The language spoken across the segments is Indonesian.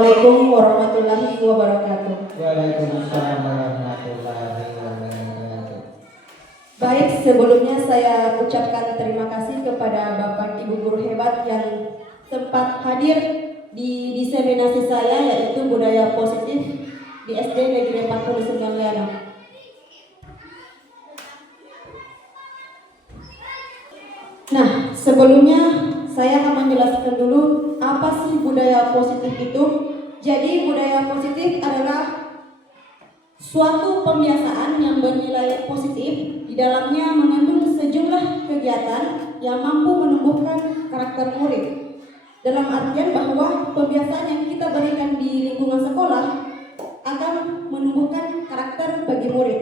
Assalamualaikum warahmatullahi wabarakatuh. Waalaikumsalam warahmatullahi wabarakatuh. Baik, sebelumnya saya ucapkan terima kasih kepada Bapak Ibu guru hebat yang sempat hadir di diseminasi saya, yaitu budaya positif di SD Negeri 49 Lianang. Nah, sebelumnya saya akan menjelaskan dulu apa sih budaya positif itu. Jadi budaya positif adalah suatu pembiasaan yang bernilai positif, di dalamnya mengandung sejumlah kegiatan yang mampu menumbuhkan karakter murid. Dalam artian bahwa pembiasaan yang kita berikan di lingkungan sekolah akan menumbuhkan karakter bagi murid.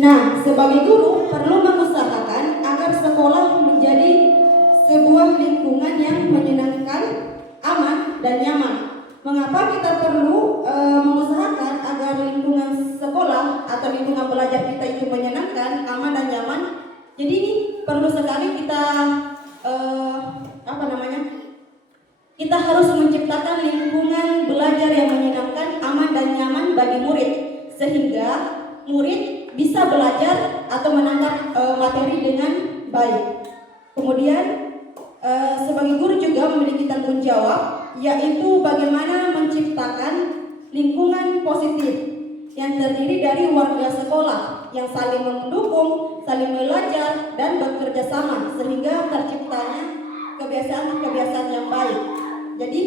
Nah, sebagai guru perlu mengusahakan agar sekolah menjadi sebuah lingkungan yang menyenangkan, aman, dan nyaman. Mengapa kita perlu mengusahakan agar lingkungan sekolah atau lingkungan belajar kita itu menyenangkan, aman, dan nyaman? Jadi ini perlu sekali kita kita harus menciptakan lingkungan belajar yang menyenangkan, aman, dan nyaman bagi murid, sehingga murid bisa belajar atau menangkap materi dengan baik. Kemudian sebagai guru juga memiliki tanggung jawab, yaitu bagaimana menciptakan lingkungan positif yang terdiri dari warga sekolah yang saling mendukung, saling belajar, dan bekerja sama sehingga terciptanya kebiasaan-kebiasaan yang baik. Jadi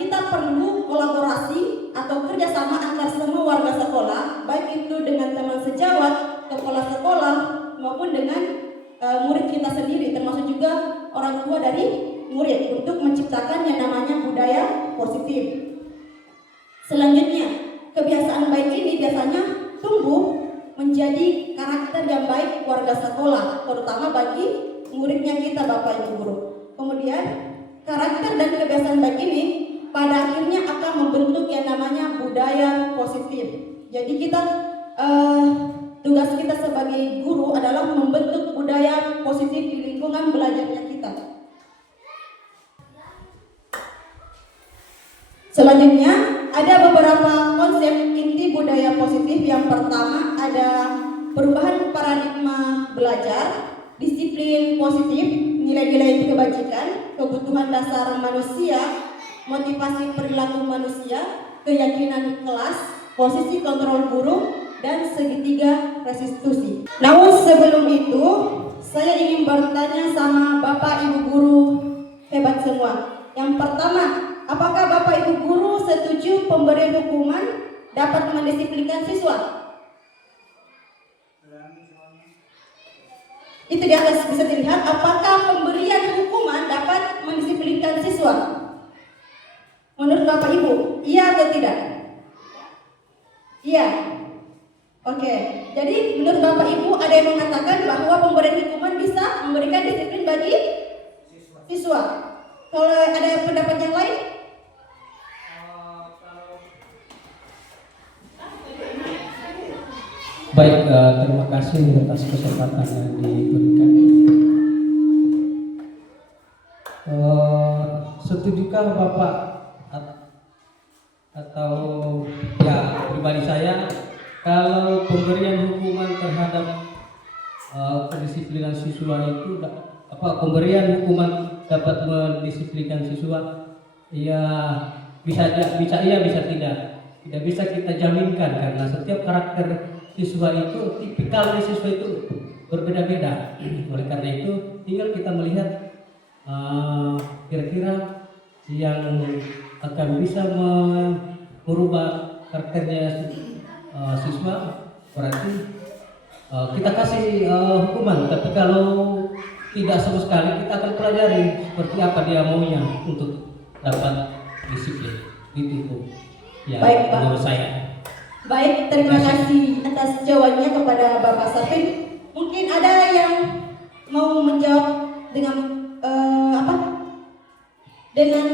kita perlu kolaborasi atau kerjasama antar semua warga sekolah, baik itu dengan teman sejawat, kepala sekolah, maupun dengan murid kita sendiri, termasuk juga orang tua dari murid, untuk menciptakan yang namanya budaya positif. Selanjutnya, kebiasaan baik ini biasanya tumbuh menjadi karakter yang baik warga sekolah, terutama bagi muridnya kita, Bapak Ibu guru. Kemudian, karakter dan kebiasaan baik ini pada akhirnya akan membentuk yang namanya budaya positif. Jadi tugas kita sebagai guru adalah membentuk budaya positif di lingkungan belajarnya kita. Selanjutnya, ada beberapa konsep inti budaya positif. Yang pertama ada perubahan paradigma belajar, disiplin positif, nilai-nilai kebajikan, kebutuhan dasar manusia, motivasi perilaku manusia, keyakinan kelas, posisi kontrol guru, dan segitiga restitusi. Namun sebelum itu, saya ingin bertanya sama Bapak Ibu guru hebat semua. Yang pertama, apakah Bapak Ibu guru setuju pemberian hukuman dapat mendisiplinkan siswa? Itu di atas bisa dilihat, apakah pemberian hukuman dapat mendisiplinkan siswa? Menurut Bapak Ibu, iya atau tidak? Iya. Oke, jadi menurut Bapak Ibu ada yang mengatakan bahwa pemberian hukuman bisa memberikan disiplin bagi siswa. Kalau ada pendapat yang lain? Baik, terima kasih atas kesempatan yang diberikan. Setujukah Bapak atau ya pribadi saya, kalau pemberian hukuman terhadap pendisiplinan siswa itu pemberian hukuman dapat mendisiplinkan siswa? Ya bisa iya, bisa tidak. Tidak bisa kita jaminkan karena setiap karakter siswa itu, tipikal siswa itu berbeda-beda. Oleh karena itu tinggal kita melihat kira-kira yang akan bisa merubah karakternya siswa, berarti kita kasih hukuman. Tapi kalau tidak sama sekali, kita akan pelajari seperti apa dia maunya untuk dapat disiplin. Itu ya Baik, Pak. menurut saya. Baik, terima kasih atas jawabannya kepada Bapak Sarpin. Mungkin ada yang mau menjawab dengan apa? Dengan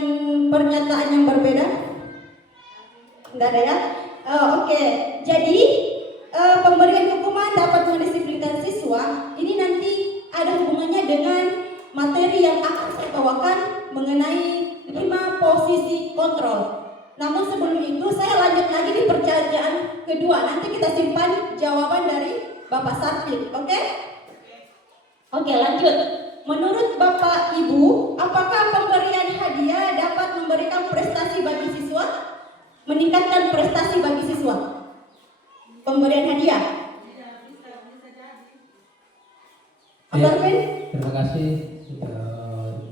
pernyataan yang berbeda? Enggak ada ya? Oke. Jadi pemberian hukuman dapat mendisiplinkan siswa. Ini nanti ada hubungannya dengan materi yang akan saya bawakan mengenai 5 posisi kontrol. Namun sebelum itu saya lanjut lagi di pertanyaan kedua. Nanti kita simpan jawaban dari Bapak Sarpin, oke? Oke, lanjut. Menurut Bapak Ibu, apakah pemberian hadiah dapat memberikan prestasi bagi siswa? Meningkatkan prestasi bagi siswa? Pemberian hadiah? Pak Sarpin? Terima kasih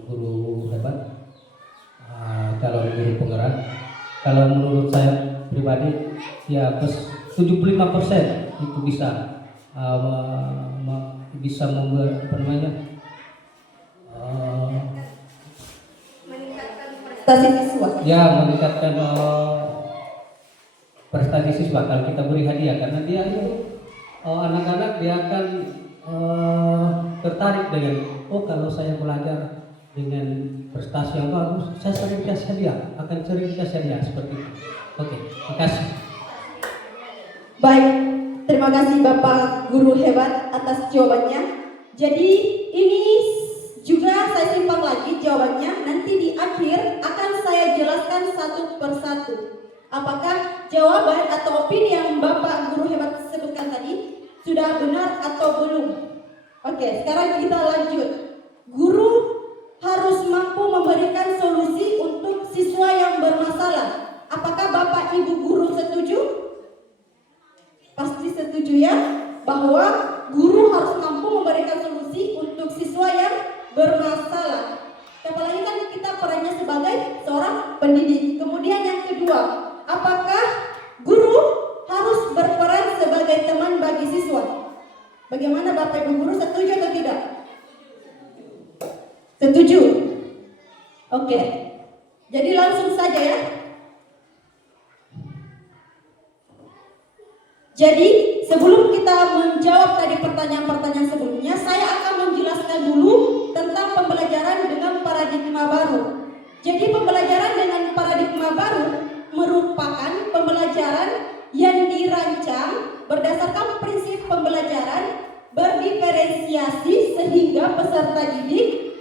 guru hebat, calon guru penggerak. Kalau menurut saya pribadi ya 75% itu bisa bisa memberi apa namanya Meningkatkan prestasi siswa. ya meningkatkan prestasi siswa kalau kita beri hadiah, karena dia anak-anak dia akan tertarik dengan kalau saya belajar dengan prestasi yang bagus, saya sering kasih hadiah, akan sering kasih hadiah seperti itu. Oke, terima kasih. Baik, terima kasih Bapak Guru hebat atas jawabannya. Jadi ini juga saya simpan lagi jawabannya. Nanti di akhir akan saya jelaskan satu persatu. Apakah jawaban atau opini yang Bapak Guru hebat sebutkan tadi sudah benar atau belum? Oke, sekarang kita lanjut. Guru harus mampu memberikan solusi untuk siswa yang bermasalah. Apakah Bapak Ibu guru setuju? Pasti setuju ya, bahwa guru harus mampu memberikan solusi untuk siswa yang bermasalah. Apalagi kan kita perannya sebagai seorang pendidik. Kemudian yang kedua, apakah guru harus berperan sebagai teman bagi siswa? Bagaimana Bapak Ibu guru, setuju atau tidak? Setuju? Oke. Jadi langsung saja ya. Jadi sebelum kita menjawab tadi pertanyaan-pertanyaan sebelumnya, saya akan menjelaskan dulu tentang pembelajaran dengan paradigma baru. Jadi pembelajaran dengan paradigma baru merupakan pembelajaran yang dirancang berdasarkan prinsip pembelajaran berdiferensiasi sehingga peserta didik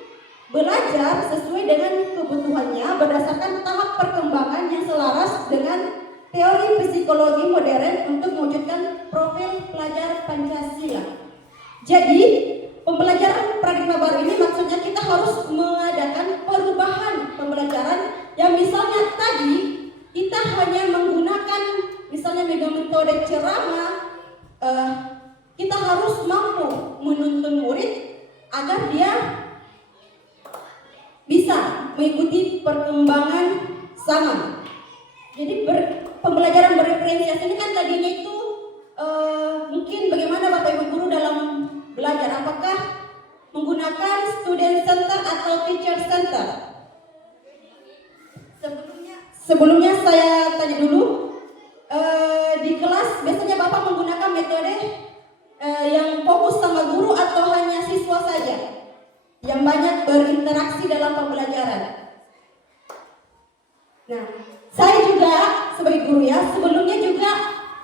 belajar sesuai dengan kebutuhannya berdasarkan tahap perkembangan yang selaras dengan teori psikologi modern untuk mewujudkan profil pelajar Pancasila. Jadi, pembelajaran paradigma baru ini maksudnya kita harus mengadakan perubahan pembelajaran yang misalnya tadi kita hanya menggunakan misalnya metode ceramah, kita harus mampu menuntun murid agar dia bisa mengikuti perkembangan zaman. Jadi pembelajaran berdiferensiasi ini kan tadinya itu mungkin bagaimana Bapak Ibu guru dalam belajar, apakah menggunakan student center atau teacher center? Sebelumnya saya tanya dulu, di kelas biasanya Bapak menggunakan metode yang fokus sama guru atau hanya siswa saja yang banyak berinteraksi dalam pembelajaran? Nah, saya juga sebagai guru ya, sebelumnya juga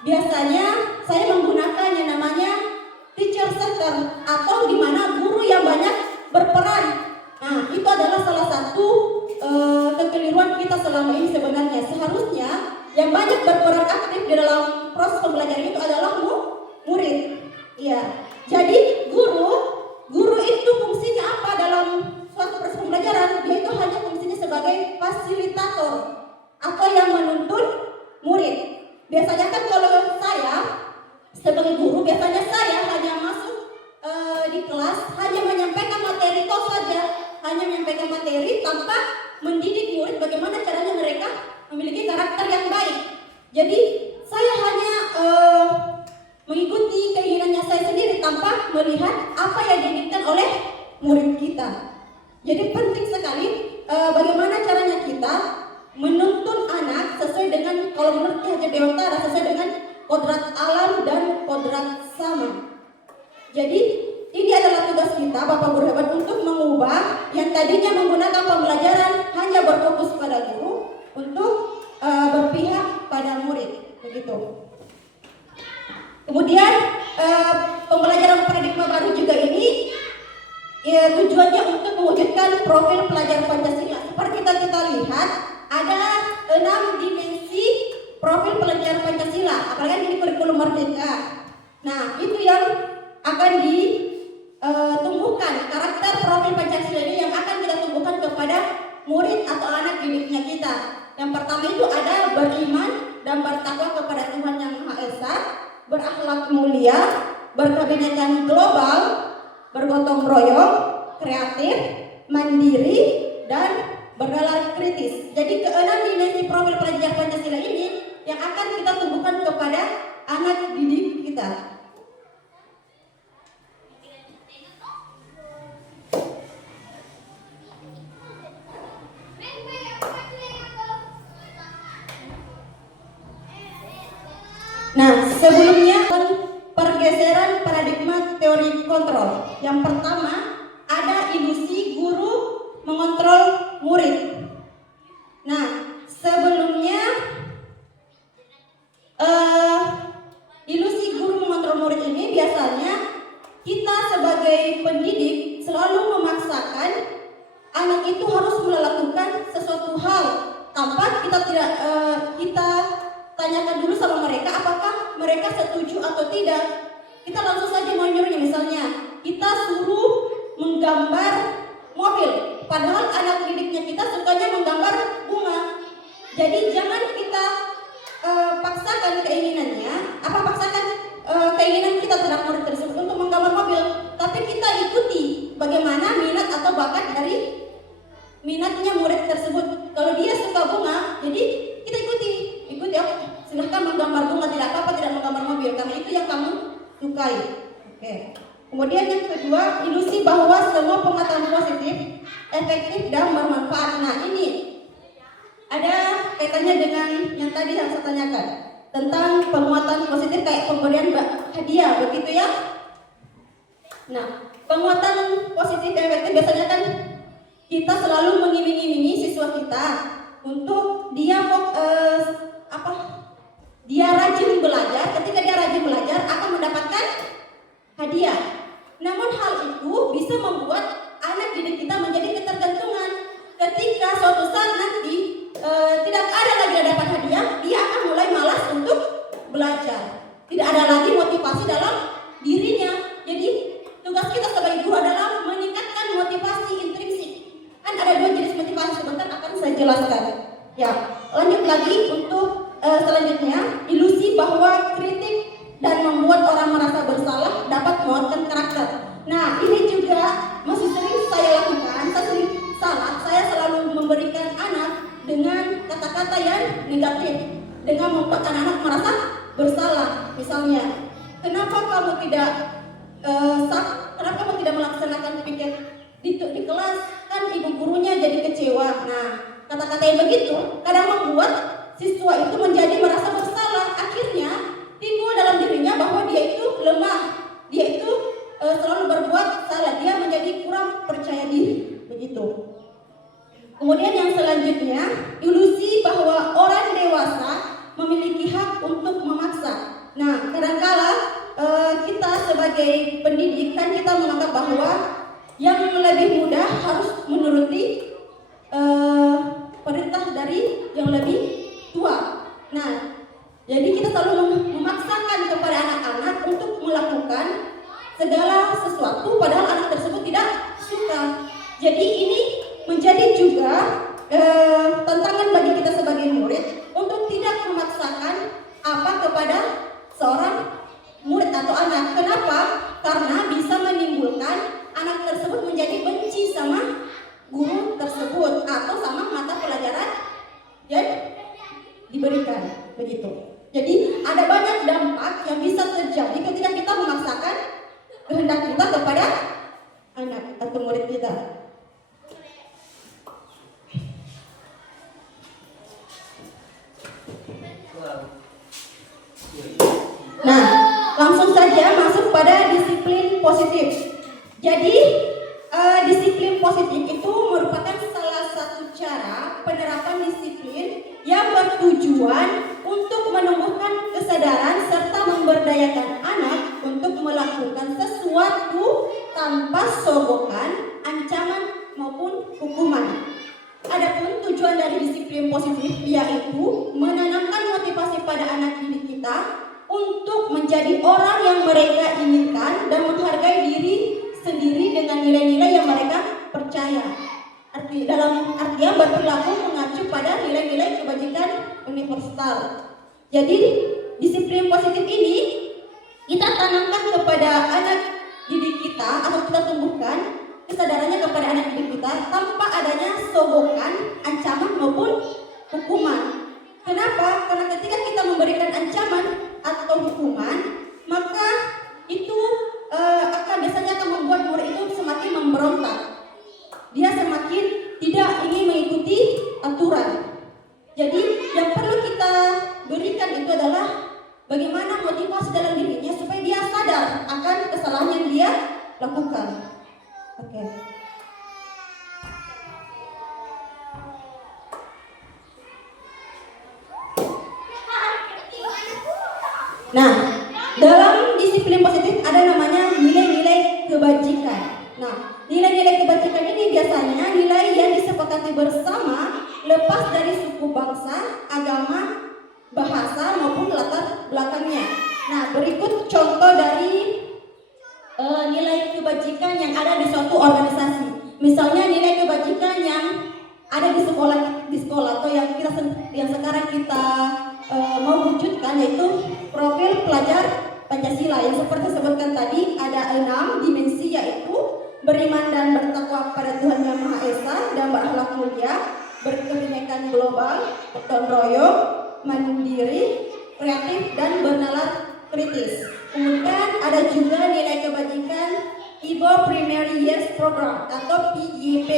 biasanya saya menggunakan yang namanya teacher center atau di mana guru yang banyak berperan. Nah, itu adalah salah satu kekeliruan kita selama ini sebenarnya. Seharusnya yang banyak berperan aktif di dalam proses pembelajaran itu adalah murid. Iya. Jadi guru itu fungsinya apa dalam suatu proses pembelajaran? Dia itu hanya fungsinya sebagai fasilitator atau yang menuntun murid. Biasanya kan kalau saya sebagai guru, biasanya saya hanya masuk di kelas, hanya menyampaikan materi toh saja, hanya menyampaikan materi tanpa mendidik murid bagaimana caranya mereka memiliki karakter yang baik. Jadi saya hanya mengikuti keinginannya saya sendiri tanpa melihat apa yang diinginkan oleh murid kita. Jadi penting sekali bagaimana caranya kita menuntun anak sesuai dengan, kalau menurut Ki Hajar Dewantara, sesuai dengan kodrat alam dan kodrat sama. Jadi ini adalah tugas kita Bapak Guru Hebat untuk mengubah yang tadinya menggunakan pembelajaran hanya berfokus pada guru untuk berpihak pada murid, begitu. Kemudian pembelajaran paradigma baru juga ini ya, tujuannya untuk mewujudkan profil pelajar Pancasila. Seperti kita lihat ada 6 dimensi profil pelajar Pancasila, apalagi di kurikulum Merdeka. Nah, itu yang akan ditumbuhkan karakter profil Pancasila ini, yang akan kita tumbuhkan kepada murid atau anak didiknya kita. Yang pertama itu ada beriman dan bertakwa kepada Tuhan Yang Maha Esa, berakhlak mulia, berkebinekaan global, bergotong royong, kreatif, mandiri, dan bernalar kritis. Jadi keenam dimensi profil pelajar Pancasila ini yang akan kita tumbuhkan kepada anak didik kita. Nah, sebelumnya pergeseran paradigma teori kontrol. Yang pertama, ada ilusi guru mengontrol murid. Nah, sebelumnya ilusi guru mengontrol murid ini biasanya kita sebagai pendidik selalu memaksakan anak itu harus melakukan sesuatu hal tanpa kita kita tanyakan dulu sama mereka apakah mereka setuju atau tidak. Kita langsung saja menyuruhnya, misalnya kita suruh menggambar mobil, padahal anak didiknya kita sukanya menggambar bunga. Jadi jangan kita paksakan keinginannya, keinginan kita terhadap murid tersebut untuk menggambar mobil, tapi kita ikuti bagaimana minat atau bakat dari minatnya murid tersebut. Kalau dia suka bunga, jadi kita ikuti silahkan menggambar bunga, tidak apa-apa tidak menggambar mobil, karena itu yang kamu sukai. Oke. Kemudian yang kedua, ilusi bahwa semua pengetahuan positif, efektif dan bermanfaat. Nah, ini ada kaitannya dengan yang tadi yang saya tanyakan tentang penguatan positif kayak pemberian hadiah, begitu ya. Nah, penguatan positif dan efektif biasanya kan kita selalu mengiming-imingi siswa kita untuk dia rajin belajar. Ketika dia rajin belajar akan mendapatkan hadiah. Namun hal itu bisa membuat anak didik kita menjadi ketergantungan. Ketika suatu saat nanti tidak ada lagi dapat hadiah, dia akan mulai malas untuk belajar. Tidak ada lagi motivasi dalam dirinya. Jadi tugas kita sebagai guru adalah meningkatkan motivasi intrinsik. Kan ada 2 jenis motivasi, sebentar akan saya jelaskan. Ya, lanjut lagi untuk selanjutnya, ilusi bahwa kritik dan membuat orang merasa bersalah dapat menguatkan karakter. Nah, ini juga masih sering saya lakukan. Saya selalu memberikan anak dengan kata-kata yang negatif, dengan membuat anak-anak merasa bersalah. Misalnya, kenapa kamu tidak melaksanakan piket di kelas? Kan ibu gurunya jadi kecewa. Nah, kata-kata yang begitu kadang membuat siswa itu menjadi merasa bersalah. Akhirnya timbul dalam dirinya bahwa dia itu lemah, dia itu selalu berbuat salah, dia menjadi kurang percaya diri, begitu. Kemudian yang selanjutnya, ilusi bahwa orang dewasa memiliki hak untuk memaksa. Nah, kadangkala kita sebagai pendidik kan kita menganggap bahwa yang lebih muda harus menuruti perintah dari yang lebih tua. Nah, jadi kita selalu memaksakan kepada anak-anak untuk melakukan segala sesuatu padahal anak tersebut tidak suka. Jadi ini menjadi juga tantangan bagi kita sebagai murid untuk tidak memaksakan apa kepada seorang murid atau anak. Kenapa? Karena bisa menimbulkan anak tersebut menjadi benci sama guru tersebut atau sama mata pelajaran yang diberikan, begitu. Jadi ada banyak dampak yang bisa terjadi ketika kita memaksakan kehendak kita kepada anak atau murid kita. saja masuk pada disiplin positif. Jadi disiplin positif itu merupakan salah satu cara penerapan disiplin yang bertujuan untuk menumbuhkan kesadaran serta memberdayakan anak untuk melakukan sesuatu tanpa sogokan, ancaman maupun hukuman. Adapun tujuan dari disiplin positif yaitu menanamkan motivasi pada anak didik kita untuk menjadi orang yang mereka inginkan dan menghargai diri sendiri dengan nilai-nilai yang mereka percaya. Dalam artian berperilaku mengacu pada nilai-nilai kebajikan universal. Jadi disiplin positif ini kita tanamkan kepada anak didik kita atau kita tumbuhkan kesadarannya kepada anak didik kita tanpa adanya sogokan, ancaman maupun hukuman. Kenapa? Karena ketika kita memberikan ancaman atau hukuman, maka itu biasanya akan membuat murid itu semakin memberontak. Dia semakin tidak ingin mengikuti aturan. Jadi yang perlu kita berikan itu adalah bagaimana motivasi dalam dirinya supaya dia sadar akan kesalahan yang dia lakukan. Oke. Nah, dalam disiplin positif ada namanya nilai-nilai kebajikan. Nah, nilai-nilai kebajikan ini biasanya nilai yang disepakati bersama lepas dari suku bangsa, agama, bahasa maupun latar belakangnya. Nah, berikut contoh dari nilai kebajikan yang ada di suatu organisasi. Misalnya nilai kebajikan yang ada di sekolah atau yang sekarang kita mau wujudkan, yaitu profil pelajar Pancasila yang seperti disebutkan tadi ada 6 dimensi, yaitu beriman dan bertakwa pada Tuhan Yang Maha Esa dan berakhlak mulia, berkebinekaan global, gotong royong, mandiri, kreatif dan bernalar kritis. Kemudian ada juga nilai kebajikan Ibo Primary Years Program atau PYP,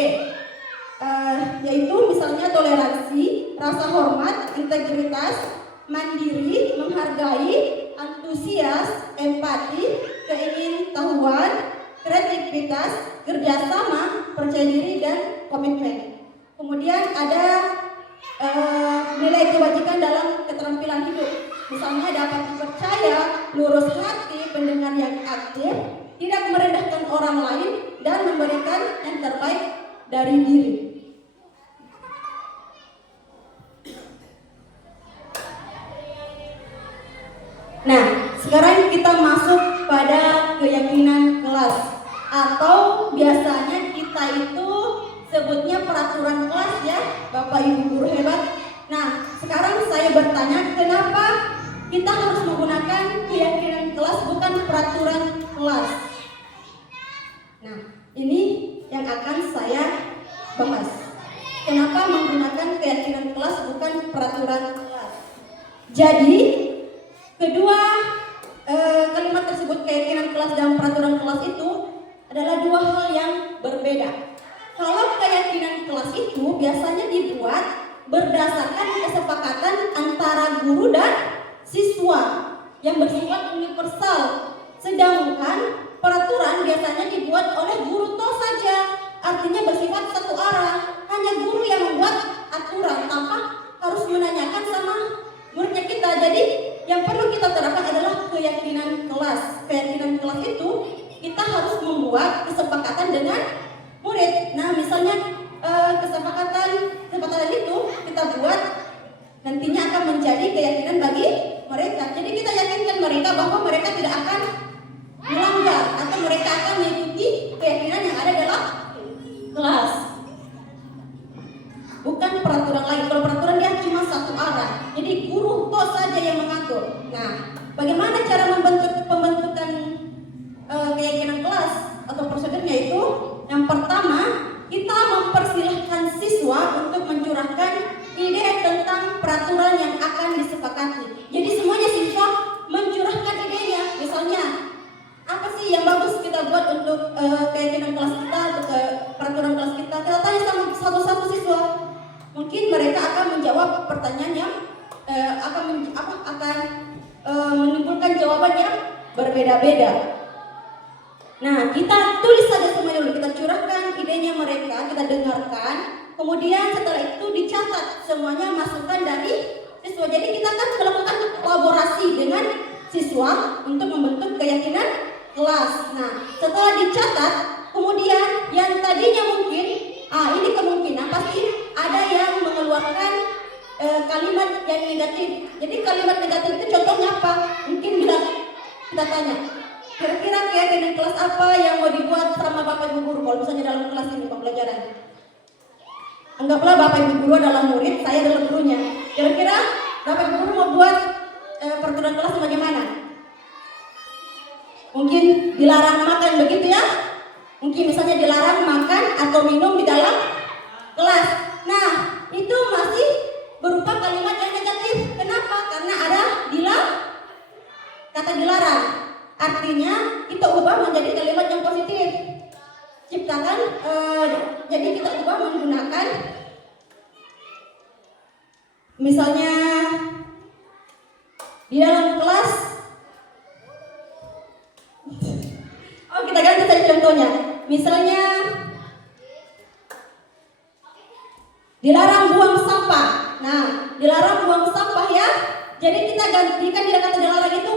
yaitu misalnya toleransi, rasa hormat, integritas, mandiri, menghargai, antusias, empati, keingintahuan, kreativitas, kerjasama, percaya diri, dan komitmen. Kemudian ada nilai kebajikan dalam keterampilan hidup. Misalnya dapat dipercaya, lurus hati, pendengar yang aktif, tidak merendahkan orang lain, dan memberikan yang terbaik dari diri. Nah, sekarang kita masuk pada keyakinan kelas, atau biasanya kita itu sebutnya peraturan kelas ya, Bapak Ibu guru hebat. Nah, sekarang saya bertanya, kenapa kita harus menggunakan keyakinan kelas bukan peraturan kelas? Nah, ini yang akan saya bahas. Kenapa menggunakan keyakinan kelas bukan peraturan kelas? Jadi kedua kalimat tersebut, keyakinan kelas dan peraturan kelas, itu adalah dua hal yang berbeda. Kalau keyakinan kelas itu biasanya dibuat berdasarkan kesepakatan antara guru dan siswa yang bersifat universal, sedangkan peraturan biasanya dibuat oleh guru toh saja, artinya bersifat satu arah. Hanya guru yang membuat aturan tanpa harus menanyakan sama muridnya kita. Jadi yang perlu kita terapkan adalah keyakinan kelas. Keyakinan kelas itu kita harus membuat kesepakatan dengan murid. Nah, misalnya kesepakatan itu kita buat nantinya akan menjadi keyakinan bagi mereka. Jadi kita yakinkan mereka bahwa mereka tidak akan melanggar atau mereka akan mengikuti keyakinan yang ada dalam kelas. Bukan peraturan lain. Kalau peraturan dia cuma satu arah. Jadi guru toh saja yang mengatur. Nah, bagaimana cara pembentukan keyakinan kelas atau prosedurnya itu? Yang pertama, kita mempersilahkan siswa untuk mencurahkan ide tentang peraturan yang akan disepakati. Jadi semuanya siswa mencurahkan idenya. Misalnya, apa sih yang bagus kita buat untuk keyakinan kelas kita, untuk peraturan kelas kita? Kita tanya sama satu-satu siswa. Mungkin mereka akan menjawab pertanyaan yang akan menimbulkan jawaban yang berbeda-beda. Nah, kita tulis saja semua dulu, kita curahkan idenya mereka, kita dengarkan, kemudian setelah itu dicatat semuanya masukan dari siswa. Jadi kita kan melakukan kolaborasi dengan siswa untuk membentuk keyakinan kelas. Nah, setelah dicatat, kemudian yang tadinya mungkin, ini kemungkinan pasti ada yang mengeluarkan kalimat yang negatif. Jadi kalimat negatif itu contohnya apa? Mungkin bila kita tanya, kira-kira keyakinan kelas apa yang mau dibuat sama Bapak Ibu Guru kalau misalnya dalam kelas ini pembelajaran? Anggaplah Bapak Ibu Guru adalah murid, saya adalah gurunya. Kira-kira Bapak Ibu Guru mau buat peraturan kelas bagaimana? Mungkin dilarang makan begitu ya? Mungkin misalnya dilarang makan atau minum di dalam kelas. Nah, itu masih berupa kalimat yang negatif. Kenapa? Karena ada kata dilarang. Artinya kita ubah menjadi kalimat yang positif. Ciptakan, jadi kita ubah menggunakan misalnya di dalam kelas. Kita ganti saja contohnya. Misalnya dilarang buang sampah. Nah, dilarang buang sampah ya. Jadi kita gantikan dari kata dilarang itu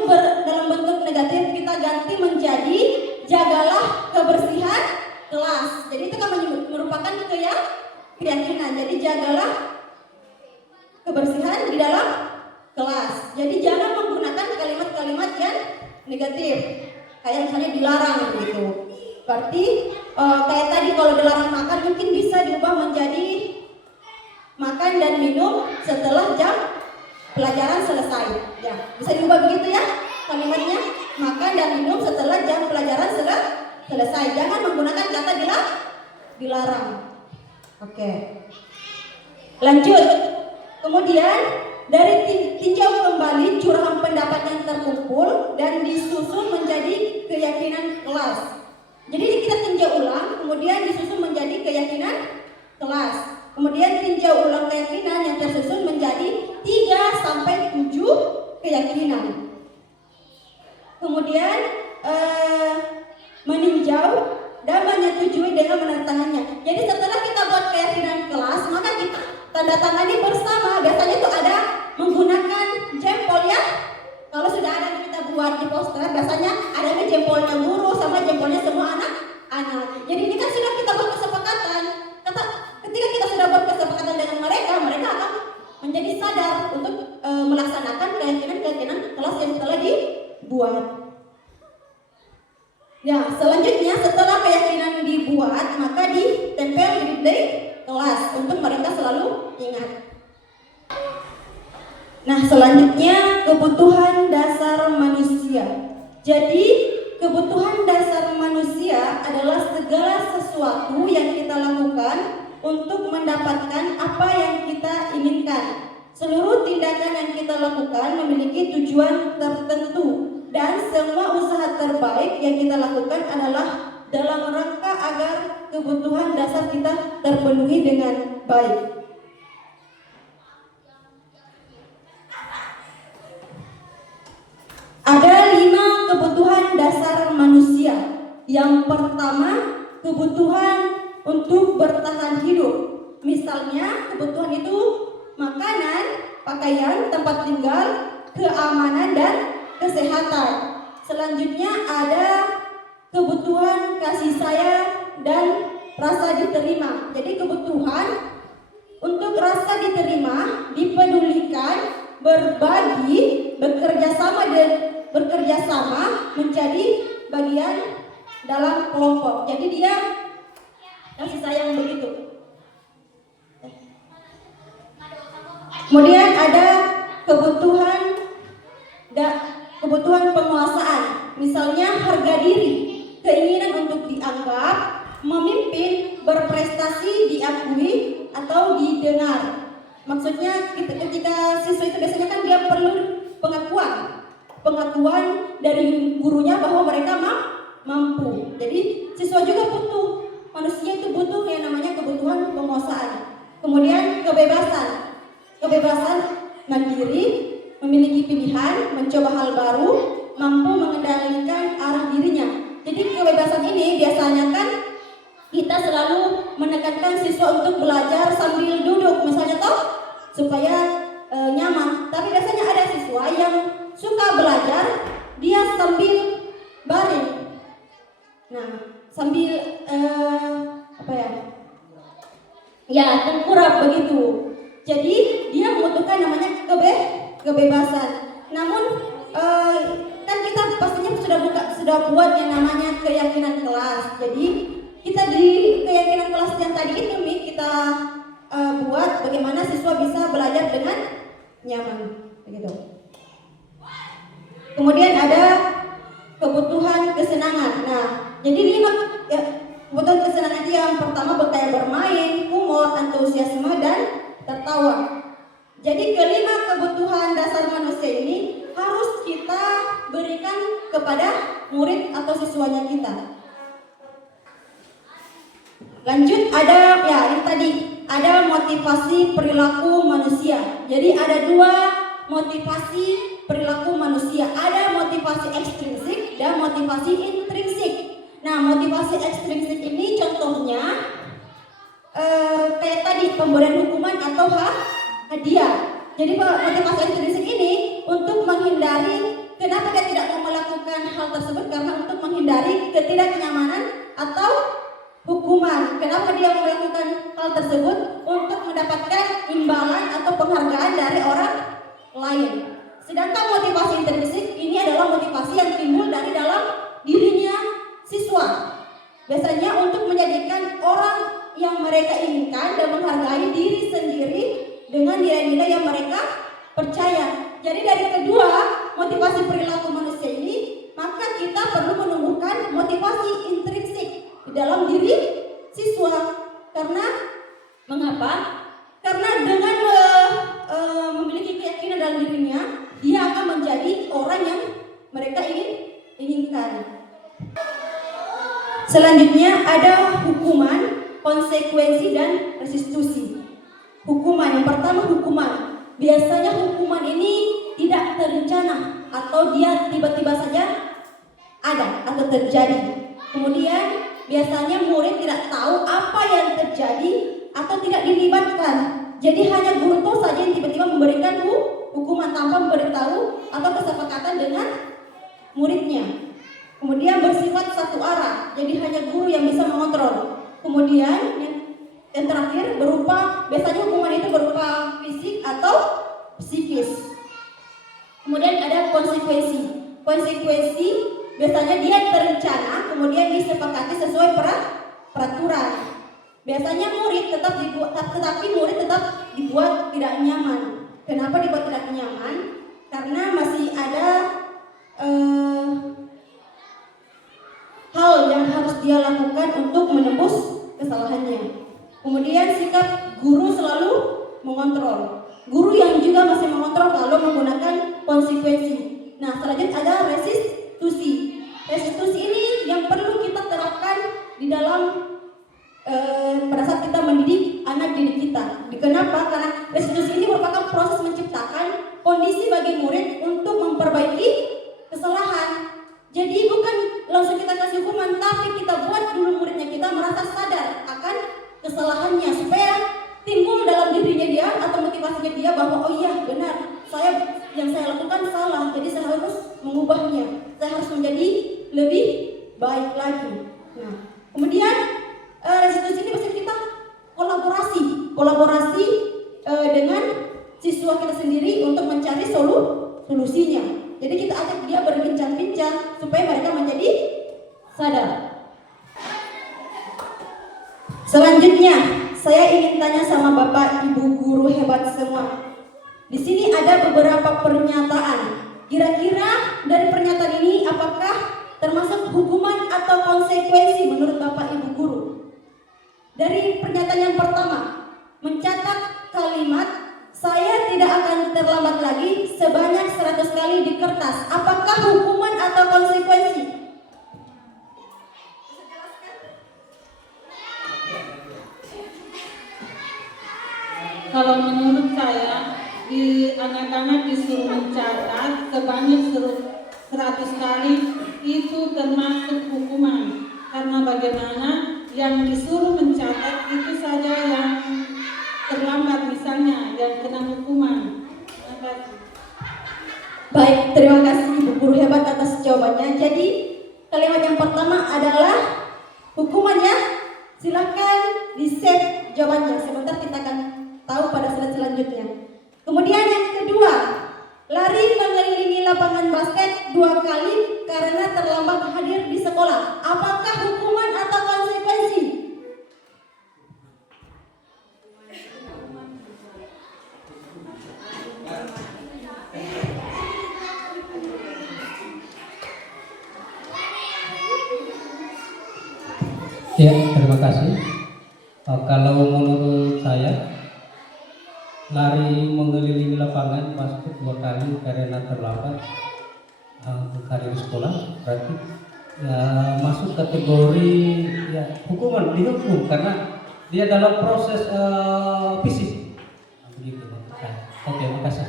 dalam bentuk negatif, kita ganti menjadi jagalah kebersihan kelas. Jadi itu kan merupakan keyakinan. Jadi jagalah kebersihan di dalam kelas. Jadi jangan menggunakan kalimat-kalimat yang negatif. Kayak misalnya dilarang gitu. Berarti kayak tadi kalau dilarang makan mungkin bisa diubah menjadi makan dan minum setelah jam pelajaran selesai. Ya, bisa diubah begitu ya kalimatnya, makan dan minum setelah jam pelajaran selesai. Jangan menggunakan kata dilarang. Oke. Lanjut. Kemudian dari tinjau kembali curahan pendapat yang terkumpul dan disusun menjadi keyakinan kelas. Jadi kita tinjau ulang, kemudian disusun menjadi keyakinan kelas. Kemudian tinjau ulang keyakinan yang tersusun menjadi 3-7 keyakinan. Kemudian meninjau dan menyetujui dengan menandatangannya. Jadi setelah kita buat keyakinan kelas, maka kita tanda tangani bersama. Biasanya itu ada menggunakan jempol ya. Kalau sudah ada kita buat di poster, biasanya ada jempolnya guru sama jempolnya semua anak-anak. Jadi ini kan sudah kita buat kesepakatan. Ketika kita sudah buat kesepakatan dengan mereka akan menjadi sadar untuk melaksanakan keyakinan kelas yang telah dibuat. Ya, selanjutnya setelah keyakinan dibuat, maka ditempel di kelas untuk mereka selalu ingat. Nah, selanjutnya kebutuhan dasar manusia. Jadi, kebutuhan dasar manusia adalah segala sesuatu yang kita lakukan untuk mendapatkan apa yang kita inginkan. Seluruh tindakan yang kita lakukan memiliki tujuan tertentu dan semua usaha terbaik yang kita lakukan adalah dalam rangka agar kebutuhan dasar kita terpenuhi dengan baik. Ada 5 kebutuhan dasar manusia. Yang pertama, kebutuhan untuk bertahan hidup. Misalnya, kebutuhan itu makanan, pakaian, tempat tinggal, keamanan, dan kesehatan. Selanjutnya ada kebutuhan kasih sayang dan rasa diterima. Jadi kebutuhan untuk rasa diterima, dipedulikan, berbagi, bekerja sama menjadi bagian dalam kelompok. Jadi dia kasih sayang begitu. Kemudian ada kebutuhan penguasaan. Misalnya harga diri, keinginan untuk dianggap, memimpin, berprestasi, diakui atau didengar. Maksudnya ketika siswa itu biasanya kan dia perlu pengakuan dari gurunya bahwa mereka mampu. Jadi siswa juga butuh, manusia itu butuh yang namanya kebutuhan penguasaan. Kemudian kebebasan mandiri, memiliki pilihan, mencoba hal baru, mampu mengendalikan arah dirinya. Jadi kebebasan ini biasanya kan kita selalu menekankan siswa untuk belajar sambil duduk misalnya toh supaya nyaman. Tapi biasanya ada siswa yang suka belajar dia sambil baring. Nah, sambil apa ya? Ya, tengkurap begitu. Jadi dia membutuhkan namanya kebebasan. Namun kan kita pastinya sudah buat yang namanya keyakinan kelas. Jadi kita di keyakinan kelas yang tadi itu kita buat bagaimana siswa bisa belajar dengan nyaman, begitu. Kemudian ada kebutuhan kesenangan. Nah, jadi 5 ya, kebutuhan kesenangan itu yang pertama kayak bermain, humor, antusiasme dan tertawa. Jadi kelima kebutuhan dasar manusia ini harus kita berikan kepada murid atau siswanya kita. Lanjut ada ya ini tadi ada motivasi perilaku manusia. Jadi ada 2 motivasi perilaku manusia. Ada motivasi ekstrinsik dan motivasi intrinsik. Nah, motivasi ekstrinsik ini contohnya kayak tadi pemberian hukuman atau hadiah. Jadi motivasi ekstrinsik ini untuk menghindari kenapa dia tidak mau melakukan hal tersebut karena untuk menghindari ketidaknyamanan atau hukuman. Kenapa dia melakukan hal tersebut? Untuk mendapatkan imbalan atau penghargaan dari orang lain. Sedangkan motivasi intrinsik ini adalah motivasi yang timbul dari dalam dirinya siswa. Biasanya untuk menjadikan orang yang mereka inginkan dan menghargai diri sendiri dengan nilai-nilai yang mereka percaya. Jadi dari kedua motivasi perilaku manusia ini, maka kita perlu menumbuhkan motivasi intrinsik di dalam diri siswa. Karena mengapa? Karena dengan memiliki keyakinan dalam dirinya, dia akan menjadi orang yang mereka inginkan. Selanjutnya ada hukuman, konsekuensi dan restitusi. Hukuman, yang pertama hukuman. Biasanya hukuman ini tidak terencana atau dia tiba-tiba saja ada atau terjadi. Kemudian biasanya murid tidak tahu apa yang terjadi atau tidak dilibatkan. Jadi hanya guru itu saja yang tiba-tiba memberikan hukuman tanpa memberitahu atau kesepakatan dengan muridnya. Kemudian bersifat satu arah, jadi hanya guru yang bisa mengontrol. Kemudian yang terakhir biasanya hukuman itu berupa fisik atau psikis. Kemudian ada konsekuensi. Konsekuensi biasanya dia terencana, kemudian disepakati sesuai peraturan. Biasanya murid tetapi murid tetap dibuat tidak nyaman. Kenapa dibuat tidak nyaman? Karena masih ada hal yang harus dia lakukan untuk menembus kesalahannya. Kemudian sikap guru selalu mengontrol. Guru yang juga masih mengontrol kalau menggunakan konsekuensi. Nah, selanjutnya ada restitusi. Restitusi ini yang perlu kita terapkan di dalam pada saat kita mendidik anak didik kita. Kenapa? Karena restitusi ini merupakan proses menciptakan kondisi bagi murid untuk memperbaiki kesalahan. Jadi bukan langsung kita kasih hukuman, tapi kita buat dulu muridnya kita merasa sadar akan kesalahannya supaya timbul dalam dirinya dia atau motivasinya dia bahwa oh iya benar, yang saya lakukan salah, jadi saya harus mengubahnya, saya harus menjadi lebih baik lagi. Nah, kemudian restitusi ini bisa kita kolaborasi dengan siswa kita sendiri untuk mencari solusinya. Jadi kita ajak dia berbincang-bincang supaya mereka menjadi sadar. Selanjutnya, saya ingin tanya sama Bapak Ibu guru hebat semua. Di sini ada beberapa pernyataan. Kira-kira dari pernyataan ini apakah termasuk hukuman atau konsekuensi menurut Bapak Ibu guru? Dari pernyataan yang pertama, mencatat kalimat saya tidak akan terlambat lagi sebanyak 100 kali di kertas. Apakah hukuman atau konsekuensi? Kalau menurut saya, anak-anak disuruh mencatat sebanyak 100 100 kali itu termasuk hukuman. Karena bagaimana yang disuruh mencatat itu saja yang terlambat misalnya yang kena hukuman. Terima kasih. Baik, terima kasih Ibu Guru hebat atas jawabannya. Jadi kalimat yang pertama adalah hukumannya. Silakan di-save jawabannya. Sebentar kita akan tahu pada slide selanjutnya. Kemudian yang kedua, lari mengelilingi lapangan basket 2 kali karena terlambat hadir di sekolah. Apakah hukuman atau konsekuensi? Ya, terima kasih. Kalau menurut saya, lari mengelilingi lapangan basket 2 kali karena terlambat hadir di sekolah berarti ya masuk kategori ya hukuman, dihukum karena dia dalam proses fisik. Begitu. Oke, makasih.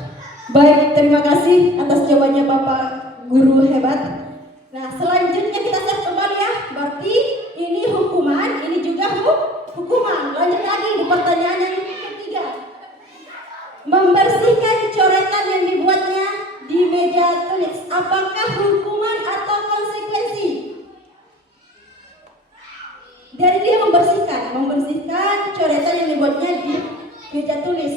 Baik, terima kasih atas jawabannya Bapak Guru hebat. Nah, selanjutnya kita cek kembali ya. Berarti ini hukuman, ini juga hukuman. Lanjut lagi di pertanyaan yang ketiga. Membersihkan coretan yang dibuatnya di meja tulis. Apakah hukuman atau konsekuensi? Dari dia membersihkan coretan yang dibuatnya di meja tulis.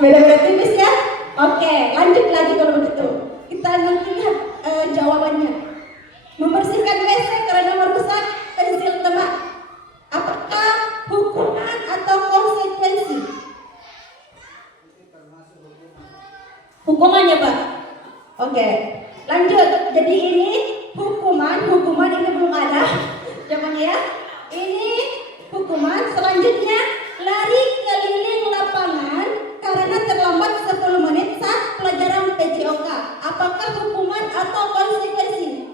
Beda-beda tipis ya. Oke, lanjut lagi kalau begitu. Kita nanti lihat jawabannya. Membersihkan WC karena merusak pensil teman. Apakah hukuman atau konsekuensi? Hukumannya Pak. Oke, lanjut. Jadi ini hukuman ini belum ada. Jawabannya ya. Ini hukuman. Selanjutnya lari keliling lapangan karena terlambat 10 menit saat pelajaran PJOK. Apakah hukuman atau konsekuensi?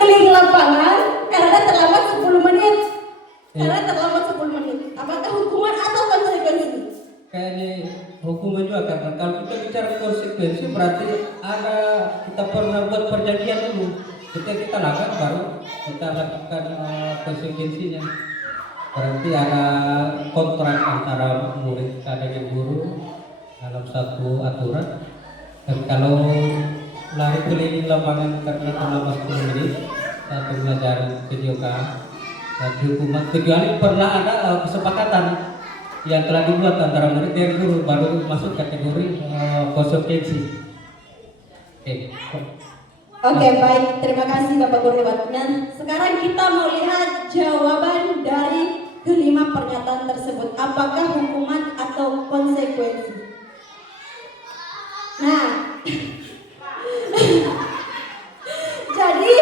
Keliling lapangan karena terlambat 10 menit. Apakah hukuman atau konsekuensi? Kayaknya hukuman juga karena kalau kita bicara konsekuensi berarti ada kita pernah buat perjanjian dulu. Ketika kita lakukan baru kita lakukan konsekuensinya. Berarti ada kontrak antara murid dengan guru dalam satu aturan. Dan kalau lari keliling lapangan karena terlambat 10 menit satu pelajaran PJOK dan hukuman kecuali pernah ada kesepakatan yang telah dibuat antara murid dan guru baru masuk kategori konsekuensi. Oke, baik. Terima kasih Bapak Guru hebatnya. Sekarang kita mau lihat jawaban dari kelima pernyataan tersebut. Apakah hukuman atau konsekuensi? Nah, jadi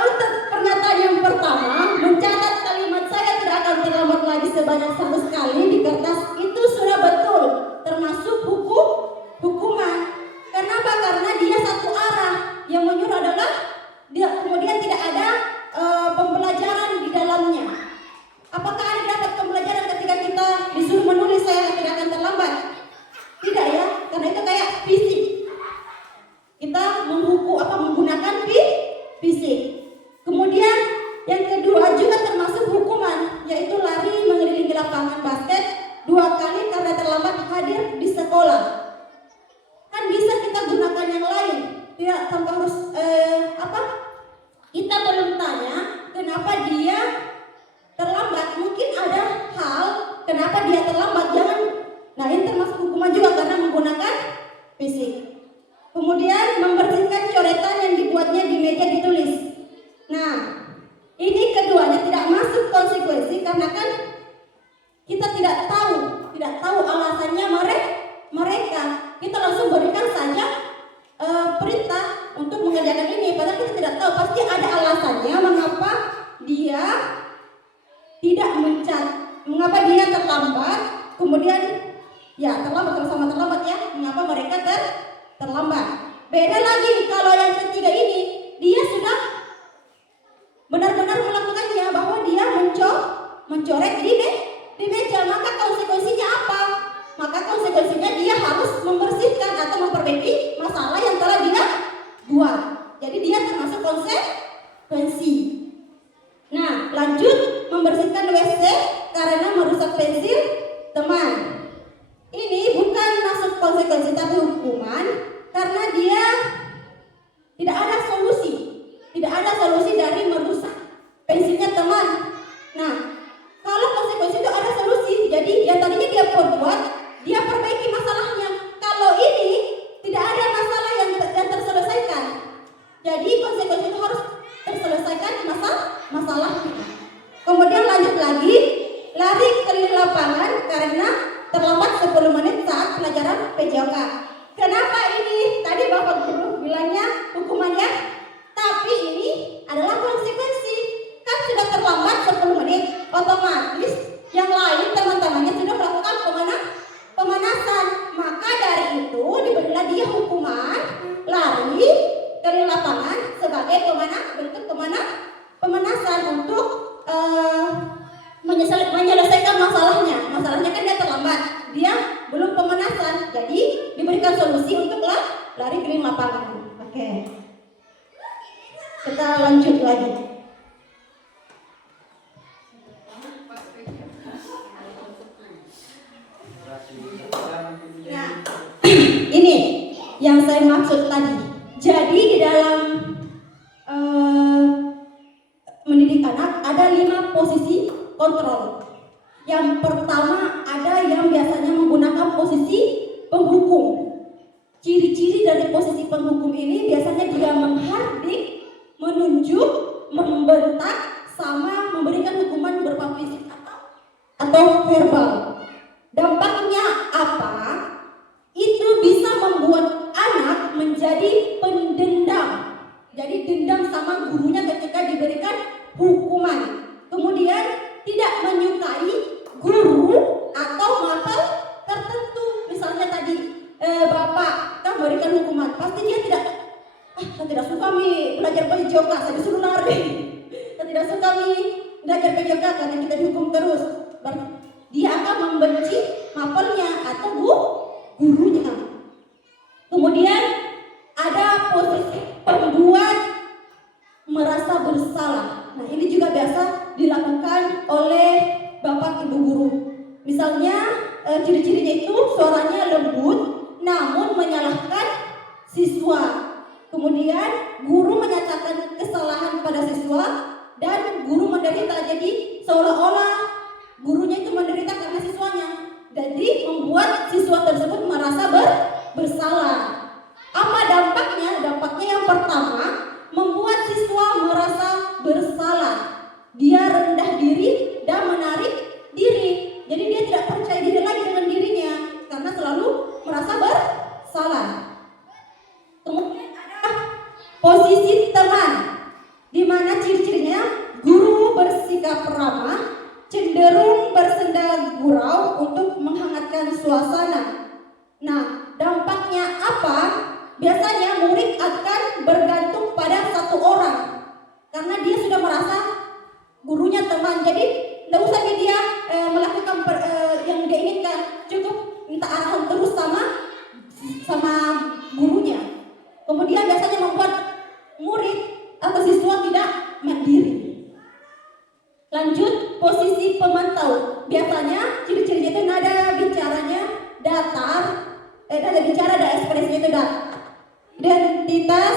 untuk pernyataan yang pertama, mencatat kalimat saya tidak akan terlambat lagi sebanyak 100 kali di kertas itu sudah betul, termasuk hukuman. Kenapa? Karena dia satu arah. Yang menyuruh adalah dia, kemudian tidak ada pembelajaran di dalamnya. Apakah ada dapat pembelajaran ketika kita disuruh menulis saya tidak akan terlambat? Tidak ya, karena itu kayak fisik. Kita menggunakan fisik. Kemudian yang kedua juga termasuk hukuman, yaitu lari mengelilingi lapangan basket 2 kali karena terlambat hadir di sekolah. Kan bisa kita gunakan yang lain, tidak tanpa harus kita belum tanya kenapa dia terlambat. Mungkin ada hal kenapa dia terlambat, jangan. Nah, ini termasuk hukuman juga karena menggunakan fisik. Kemudian membersihkan coretan yang dibuatnya di meja ditulis. Nah, ini keduanya tidak masuk konsekuensi karena kan kita tidak tahu alasannya mereka. Kita langsung berikan saja perintah untuk mengerjakan ini, padahal kita tidak tahu. Pasti ada alasannya mengapa dia tidak mengapa dia terlambat. Kemudian ya terlambat, sama-sama terlambat ya. Mengapa mereka terlambat? Beda lagi kalau yang ketiga ini, dia sudah benar-benar melakukannya, bahwa dia mencoret di meja. Maka konsekuensinya apa? Maka konsekuensinya dia harus membersihkan atau memperbaiki masalah yang telah dia buat. Jadi dia termasuk konsekuensi. Nah, lanjut, membersihkan WC karena merusak pensil teman. Ini bukan masuk konsekuensi tapi hukuman, karena dia tidak ada solusi dari merusak pensilnya teman. Nah, kalau konsekuensi itu ada solusi. Jadi yang tadinya dia perbuat, dia perbaiki masalahnya. Kalau ini tidak ada masalah yang terselesaikan, jadi konsekuensi itu harus terselesaikan masalahnya. Kemudian lanjut lagi, lari keliling lapangan karena terlambat 10 menit saat pelajaran PJOK. Kenapa ini? Tadi Bapak Guru bilangnya hukumannya, tapi ini adalah konsekuensi. Kan sudah terlambat 10 menit, otomatis yang lain teman-temannya sudah melakukan pemanasan. Maka dari itu diberilah dia hukuman lari keliling lapangan sebagai bentuk pemanasan untuk menyelesaikan masalahnya. Masalahnya kan dia terlambat, dia belum pemanasan, jadi diberikan solusi untuk lari keliling lapangan. Oke, kita lanjut lagi. Nah, ini yang saya maksud tadi. Jadi di dalam mendidik anak ada 5 posisi kontrol. Yang pertama, ada yang biasanya menggunakan posisi penghukum. Ciri-ciri dari posisi penghukum ini biasanya dia menghardik, menunjuk, membentak, sama memberikan hukuman berupa fisik atau verbal. Dampaknya apa? Itu bisa membuat anak menjadi pendendam. Jadi dendam sama gurunya ketika diberikan hukuman. Kemudian tidak menyukai guru atau mapel tertentu. Misalnya tadi Bapak kan memberikan hukuman, pasti dia saya tidak suka belajar PJOK, saya disuruh lari. Saya tidak suka belajar PJOK karena kita dihukum terus. Dia akan membenci mapelnya atau gurunya. Kemudian ada posisi pembuat merasa bersalah. Nah, ini juga biasa dilakukan oleh Bapak Ibu guru. Misalnya ciri-cirinya itu suaranya lembut namun menyalahkan siswa. Kemudian guru menyatakan kesalahan pada siswa dan guru menderita. Jadi seolah-olah gurunya itu menderita karena siswanya. Jadi membuat siswa tersebut merasa bersalah. Apa dampaknya? Dampaknya yang pertama, membuat siswa merasa bersalah. Dia rendah diri dan menarik diri. Jadi dia tidak percaya diri lagi dengan dirinya karena selalu merasa bersalah. Kemudian ada posisi teman, di mana ciri-cirinya guru bersikap ramah, cenderung bersenda gurau untuk menghangatkan suasana. Nah, dampaknya apa? Biasanya murid akan bergantung pada satu orang karena dia sudah merasa gurunya teman. Jadi tidak usah dia melakukan yang dia inginkan, cukup minta arahan terus sama gurunya. Kemudian biasanya membuat murid atau siswa tidak mandiri. Lanjut, posisi pemantau. Biasanya ciri-cirinya itu nada bicaranya datar, nada bicara dan ekspresinya itu datar. Identitas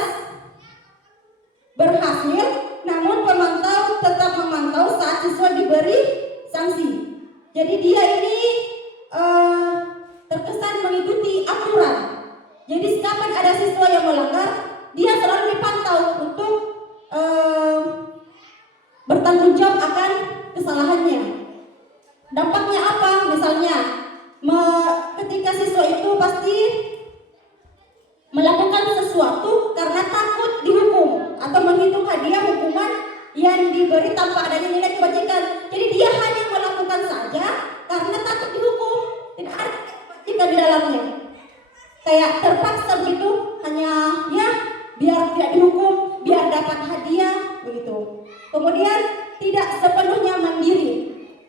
berhasil, namun pemantau tetap memantau saat siswa diberi sanksi. Jadi dia ini terkesan mengikuti aturan. Jadi kapan ada siswa yang melanggar, dia selalu dipantau untuk bertanggung jawab akan kesalahannya. Dampaknya apa? Misalnya ketika siswa itu pasti melakukan sesuatu karena takut dihukum atau menghitung hadiah hukuman yang diberi tanpa adanya nilai kebajikan. Jadi dia hanya melakukan saja karena takut dihukum, tidak ada kebajikan di dalamnya. Kayak terpaksa begitu hanya ya biar tidak dihukum, biar dapat hadiah begitu. Kemudian tidak sepenuhnya mandiri.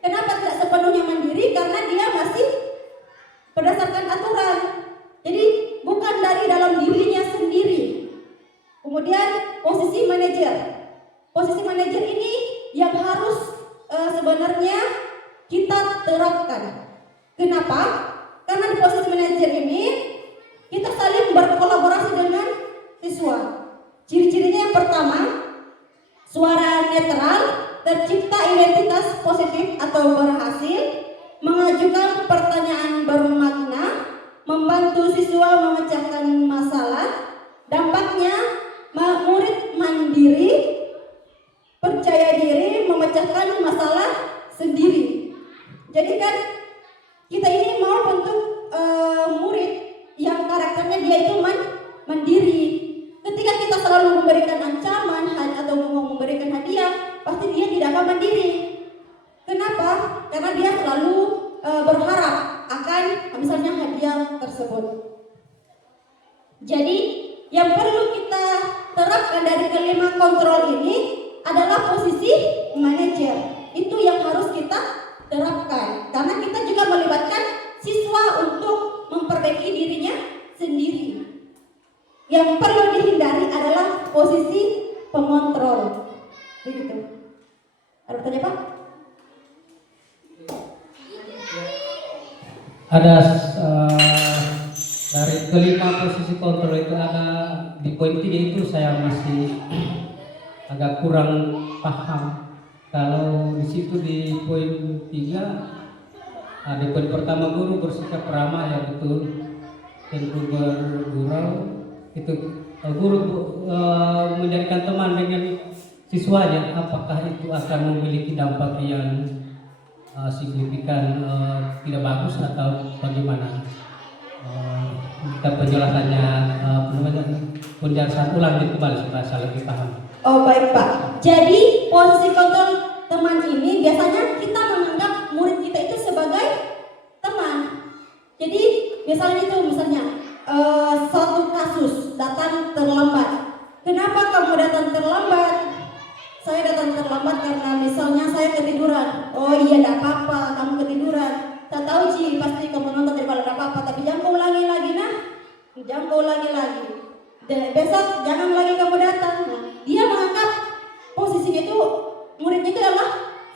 Kenapa tidak sepenuhnya mandiri? Karena dia masih berdasarkan aturan. Jadi bukan dari dalam dirinya sendiri. Kemudian posisi manajer. Posisi manajer ini yang harus sebenarnya kita terapkan. Kenapa? Karena di posisi manajer ini kita saling berkolaborasi dengan siswa. Ciri-cirinya yang pertama, suara netral, tercipta identitas positif atau berhasil, mengajukan pertanyaan bermakna, membantu siswa memecahkan masalah. Dampaknya murid mandiri, percaya diri, memecahkan masalah sendiri. Jadi kan kita ini mau bentuk murid yang karakternya dia itu mandiri. Ketika kita selalu memberikan ancaman atau memberikan hadiah, pasti dia tidak akan mandiri. Kenapa? Karena dia selalu berharap akan misalnya hadiah tersebut. Jadi yang perlu kita terapkan dari kelima kontrol ini adalah posisi manajer. Itu yang harus kita terapkan. Karena kita juga melibatkan siswa untuk memperbaiki dirinya sendiri. Yang perlu dihindari adalah posisi pengontrol. Begitu. Ada bertanya, Pak? Ada dari kelima posisi kontrol itu ada di poin 3 itu saya masih agak kurang paham. Kalau di situ di poin 3 di poin pertama guru bersikap ramah, ya betul, tentu bergurau itu guru menjadikan teman dengan siswanya, apakah itu akan memiliki dampak yang signifikan tidak bagus atau bagaimana? Kita penjelasannya penjelasan ulang kembali supaya saya lebih paham. Oh baik Pak. Jadi posisi kontrol teman ini biasanya kita menganggap murid kita itu sebagai teman. Jadi misalnya suatu kasus datang terlambat. Kenapa kamu datang terlambat? Saya datang terlambat karena misalnya saya ketiduran. Oh iya, tidak apa-apa, kamu ketiduran. Tak tahu Ci, pasti kamu nonton daripada tidak apa-apa. Tapi jangan kau ulangi lagi jangan kau ulangi lagi. Besok jangan lagi kamu datang. Dia menganggap posisinya itu muridnya itu adalah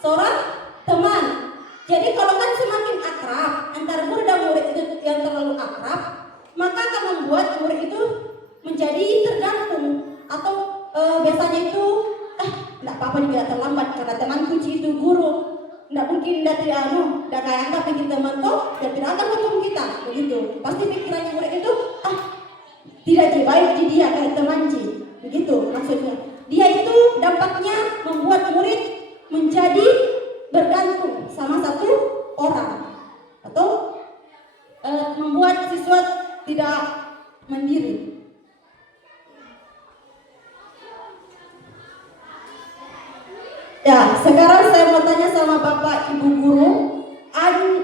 seorang teman. Jadi kalau kan semakin akrab antara murid dan murid itu yang terlalu akrab, maka akan membuat murid itu menjadi tergantung atau biasanya itu tidak apa-apa juga terlambat karena temanku itu guru. Tidak mungkin tidak kayak anggap bikin teman toh dan tidak akan hukum kita begitu. Pasti pikirannya murid itu tidak baik di dia kayak teman begitu maksudnya. Dia itu dampaknya membuat murid menjadi bergantung sama satu orang atau membuat siswa tidak mandiri. Ya, sekarang saya mau tanya sama Bapak Ibu Guru,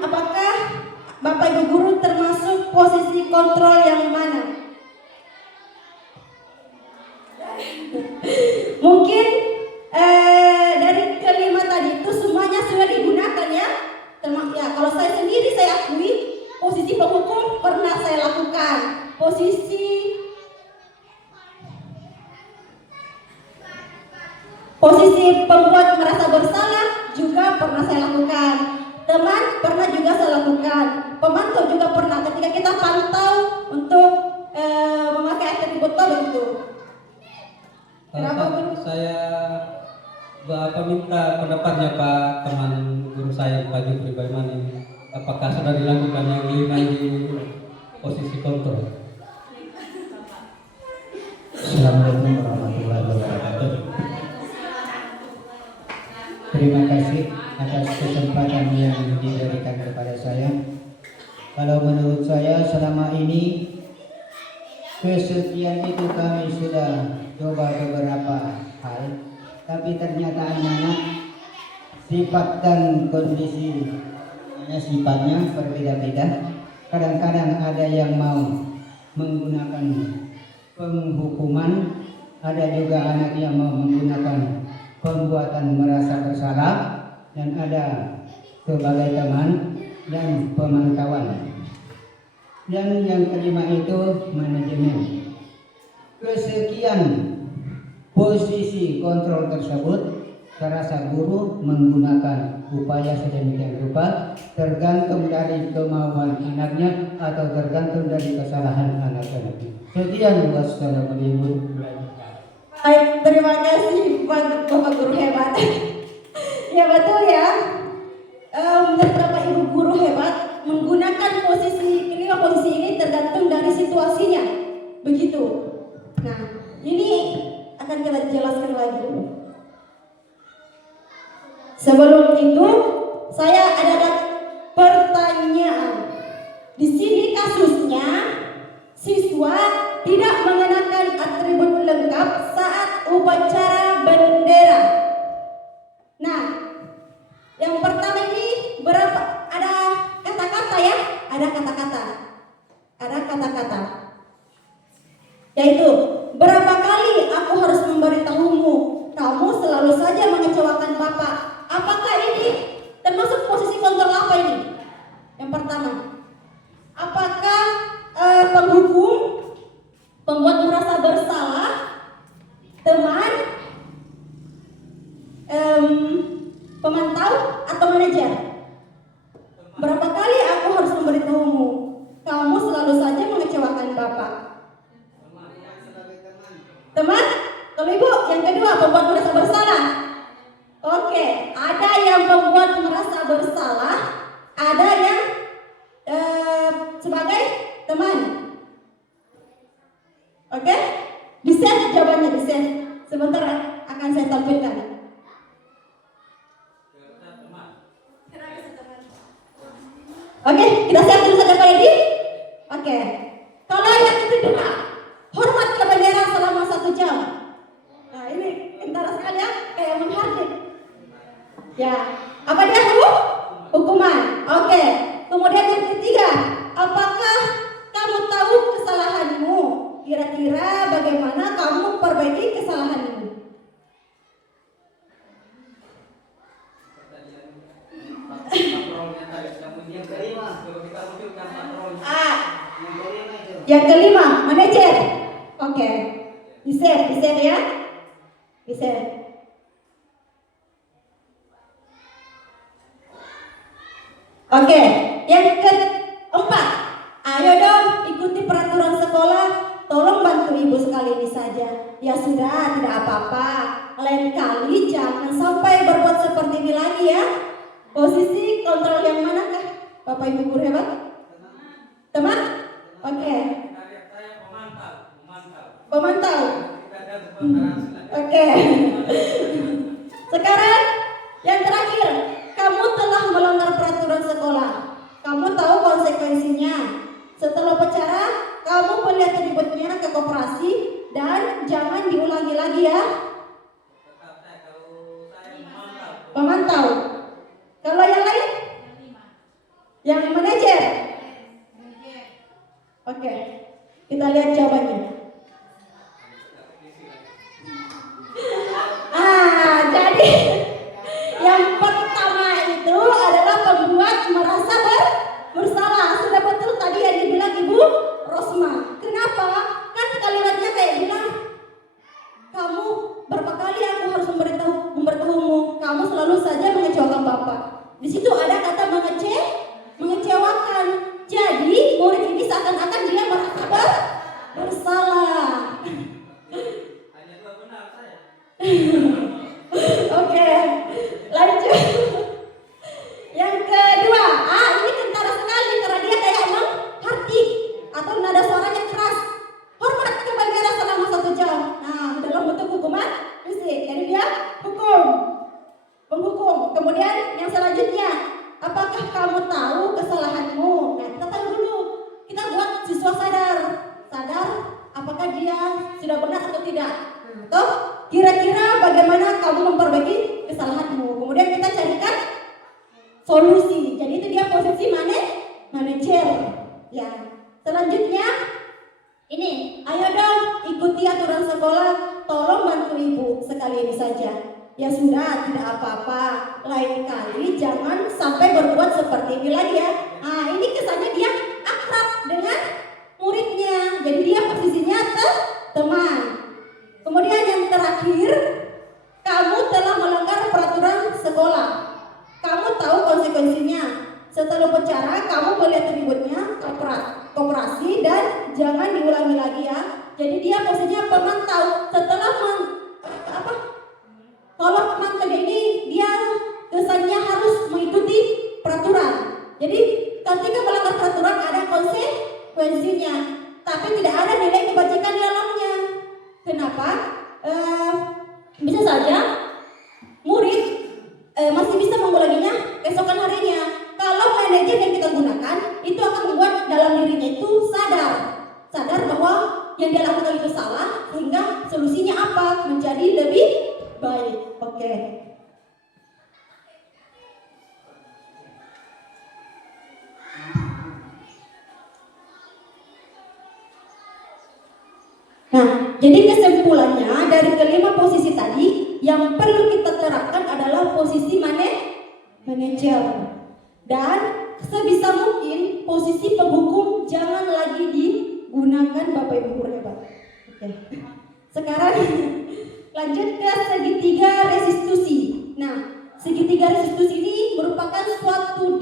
apakah Bapak Ibu Guru termasuk posisi kontrol yang mana? Mungkin dari kelima tadi itu semuanya sudah digunakan ya. Kalau saya sendiri saya akui posisi penghukum pernah saya lakukan, posisi pembuat merasa bersalah juga pernah saya lakukan. Teman pernah juga saya lakukan. Pemantau juga pernah ketika kita pantau untuk memakai atribut botol itu. Kenapa Guru? Saya minta pendapatnya Pak teman guru saya Pak Jufri Baiman ini. Apakah sudah dilakukan yang lima di posisi kontrol? Assalamualaikum warahmatullahi wabarakatuh. Terima kasih atas kesempatan yang diberikan kepada saya. Kalau menurut saya selama ini kesekian itu kami sudah coba beberapa hal, tapi ternyata anak-anak sifat dan kondisi sifatnya berbeda-beda. Kadang-kadang ada yang mau menggunakan penghukuman, ada juga anak yang mau menggunakan pembuatan merasa bersalah, dan ada sebagai teman dan pemantauan. Dan yang kelima itu manajemen. Kesekian posisi kontrol tersebut terasa guru menggunakan upaya sedemikian rupa tergantung dari kemauan anaknya atau tergantung dari kesalahan anak-anaknya. Sekian, wassalamualaikum warahmatullahi wabarakatuh. Baik, terima kasih Bapak Guru hebat. Ya betul ya. Beberapa ibu guru hebat menggunakan kelima posisi ini tergantung dari situasinya. Begitu. Nah, ini akan kita jelaskan lagi. Sebelum itu, saya ada pertanyaan. Di sini kasusnya siswa tidak mengenakan atribut lengkap saat upacara bendera. Nah, yang pertama ini berapa? Ada kata-kata ya? Ada kata-kata. Ada kata-kata. Yaitu, berapa kali aku harus memberitahumu? Kamu selalu saja mengecewakan Bapak. Apakah ini termasuk posisi kontrol apa ini? Yang pertama, apakah penghukum, pembuat merasa bersalah, teman, pemantau, atau manajer? Berapa kali aku harus memberitahumu? Kamu selalu saja mengecewakan Bapak. Teman? Kalau ibu, yang kedua, pembuat merasa bersalah. Oke, ada yang membuat merasa bersalah, ada yang sebagai teman. Oke, di-save jawabannya, di-save. Sebentar akan saya tampilkan. Oke, kita siap dulu saja Pak Edi. Oke, kalau yang kedua, hormat ke bendera selama 1 jam. Nah ini antara sekali ya, kayak menghardik. Ya, apa dia hukuman? Oke. Kemudian yang ketiga, apakah kamu tahu kesalahanmu? Kira-kira bagaimana kamu memperbaiki kesalahanmu? Yang kelima, manajer. Oke. Di-save ya. Di-save. Oke, yang keempat, ayo dong ikuti peraturan sekolah, tolong bantu ibu sekali ini saja. Ya sudah, tidak apa-apa. Lain kali jangan sampai berbuat seperti ini lagi ya. Posisi kontrol yang manakah, Bapak Ibu guru hebat? Teman? Oke. Pemantau. Oke. Sekarang yang terakhir. Kamu telah melanggar peraturan sekolah. Kamu tahu konsekuensinya. Setelah upacara, kamu melihat atributnya ke koperasi dan jangan diulangi lagi ya. Pemantau. Kalau yang lain? Yang manajer? Oke. Kita lihat jawabannya. Jadi yang pertama itu adalah pembuat merasa bersalah. Sudah betul tadi yang dibilang Ibu Rosma. Kenapa? Kan kalimatnya kayak bilang, kamu berapa kali aku harus memberitahumu? Kamu selalu saja mengecewakan Bapak. Di situ ada kata mengecewakan. Jadi murid ini seakan-akan dia merasa bersalah. Hanya 2 benar saya. Oke, lanjut. Yang kedua, ini kentara sekali karena dia kayak menghardik atau nada suaranya keras. Hormat ke bendera selama 1 jam. Nah, dalam bentuk hukuman fisik. Jadi dia penghukum. Kemudian yang selanjutnya, apakah kamu tahu kesalahanmu? Nah, kita tahu dulu. Kita buat siswa sadar apakah dia sudah benar atau tidak. Atau kira-kira bagaimana kamu memperbaiki kesalahanmu. Kemudian kita carikan solusi. Jadi itu dia posisi manajer. Ya. Selanjutnya ini, ayo dong mengikuti aturan sekolah, tolong bantu ibu sekali ini saja. Ya sudah, tidak apa-apa. Lain kali jangan sampai berbuat seperti ini lagi ya. Nah, ini kesannya dia akrab dengan muridnya. Jadi dia posisinya teman. Kemudian yang terakhir, kamu telah melanggar peraturan sekolah. Kamu tahu konsekuensinya. Setelah upacara, kamu boleh ributnya, koperasi, dan jangan diulangi lagi ya. Jadi dia posisinya pemantau. Setelah kalau pemantau ini dia kesannya harus mengikuti peraturan. Jadi ketika melanggar peraturan ada konsekuensinya, tapi tidak ada nilai kebajikan di dalamnya. Kenapa? Bisa saja murid masih bisa mengulanginya keesokan harinya. Kalau manajer yang kita gunakan itu akan membuat dalam dirinya itu sadar bahwa yang dia lakukan itu salah, sehingga solusinya apa? Menjadi lebih baik. Oke. Nah, jadi kesimpulannya dari kelima posisi tadi, yang perlu kita terapkan adalah posisi manajer. Dan sebisa mungkin posisi penghukum jangan lagi digunakan Bapak Ibu guru hebat. Oke. Sekarang lanjut ke segitiga restitusi. Nah, segitiga restitusi ini merupakan suatu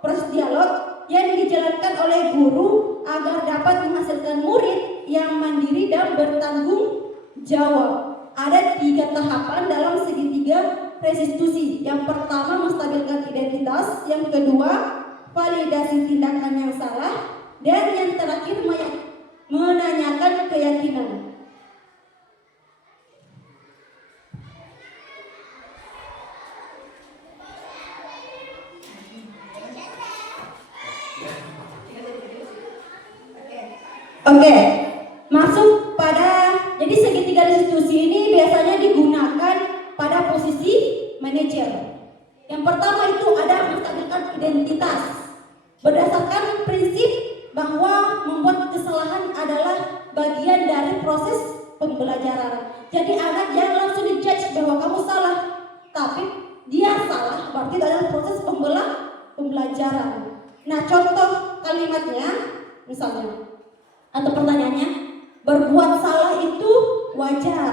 proses dialog yang dijalankan oleh guru agar dapat menghasilkan murid yang mandiri dan bertanggung jawab. Ada 3 tahapan dalam segitiga restitusi. Yang pertama, menstabilkan identitas. Yang kedua, validasi tindakan yang salah. Dan yang terakhir, menanyakan keyakinan. Oke, masuk pada, jadi segitiga restitusi ini biasanya digunakan pada posisi manajer. Yang pertama itu ada menstabilkan identitas. Berdasarkan prinsip bahwa membuat kesalahan adalah bagian dari proses pembelajaran. Jadi anak jangan langsung dijudge bahwa kamu salah, tapi dia salah berarti dalam proses pembelajaran. Nah, contoh kalimatnya misalnya atau pertanyaannya, berbuat salah itu wajar.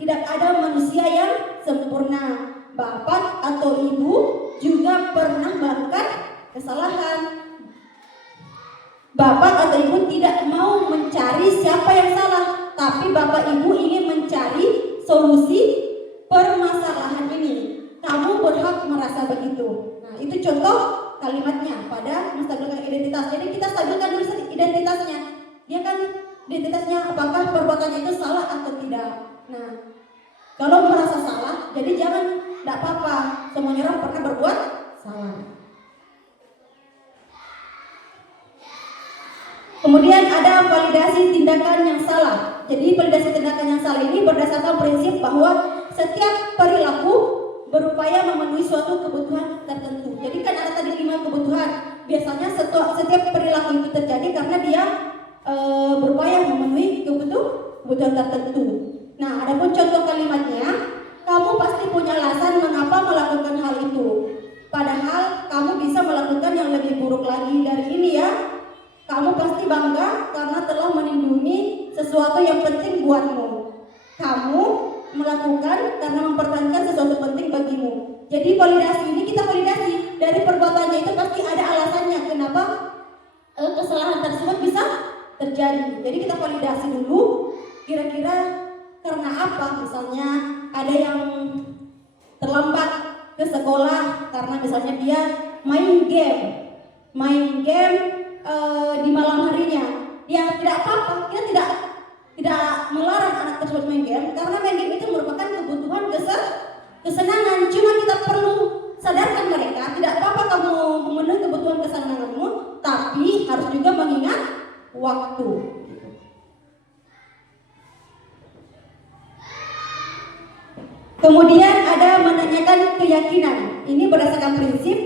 Tidak ada manusia yang sempurna. Bapak atau ibu juga pernah melakukan kesalahan. Bapak atau ibu tidak mau mencari siapa yang salah, tapi bapak ibu ingin mencari solusi permasalahan ini. Kamu berhak merasa begitu. Nah, itu contoh kalimatnya pada menstabilkan identitas. Jadi kita stabilkan dulu identitasnya. Dia kan identitasnya apakah perbuatannya itu salah atau tidak. Nah, kalau merasa salah, jadi jangan, tidak apa-apa, semuanya orang pernah berbuat salah. Kemudian ada validasi tindakan yang salah. Jadi validasi tindakan yang salah ini berdasarkan prinsip bahwa setiap perilaku berupaya memenuhi suatu kebutuhan tertentu. Jadi kan ada tadi 5 kebutuhan. Biasanya setiap perilaku itu terjadi karena dia berupaya memenuhi kebutuhan tertentu. Nah, ada pun contoh kalimatnya, kamu pasti punya alasan mengapa melakukan hal itu. Padahal kamu bisa melakukan yang lebih buruk lagi dari ini ya. Kamu pasti bangga karena telah melindungi sesuatu yang penting buatmu. Kamu melakukan karena mempertahankan sesuatu penting bagimu. Jadi validasi ini kita validasi dari perbuatannya itu pasti ada alasannya kenapa kesalahan tersebut bisa terjadi. Jadi kita validasi dulu kira-kira karena apa. Misalnya ada yang terlambat ke sekolah karena misalnya dia main game di malam harinya. Ya tidak apa-apa, kita tidak melarang anak tersebut main game karena main game itu merupakan kebutuhan kesenangan. Cuma kita perlu sadarkan mereka, tidak apa-apa kamu memenuhi kebutuhan kesenanganmu, tapi harus juga mengingat waktu. Kemudian ada menanyakan keyakinan. Ini berdasarkan prinsip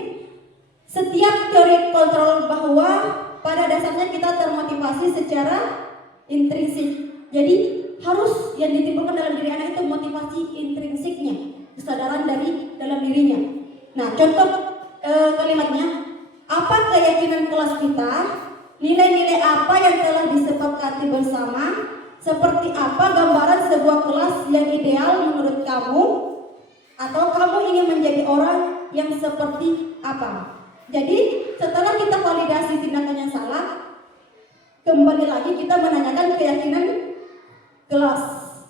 setiap teori kontrol bahwa pada dasarnya kita termotivasi secara intrinsik. Jadi harus yang ditimbulkan dalam diri anak itu motivasi intrinsiknya, kesadaran dari dalam dirinya. Nah, contoh kalimatnya, apa keyakinan kelas kita, nilai-nilai apa yang telah disepakati bersama, seperti apa gambaran sebuah kelas yang ideal menurut kamu, atau kamu ingin menjadi orang yang seperti apa. Jadi setelah kita validasi tindakan yang salah, kembali lagi kita menanyakan keyakinan kelas.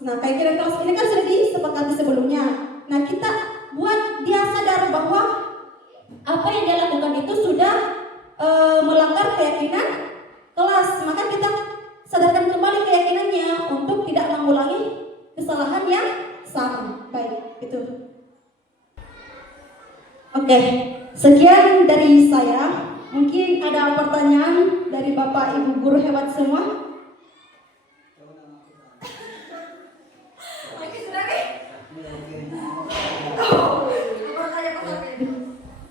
Nah, keyakinan kelas ini kan sudah disepakati sebelumnya. Nah, kita buat dia sadar bahwa apa yang dia lakukan itu sudah melanggar keyakinan kelas. Maka kita sadarkan kembali keyakinannya untuk tidak mengulangi kesalahan yang sama. Baik, itu. Oke, sekian dari saya. Mungkin ada pertanyaan dari Bapak Ibu guru hebat semua?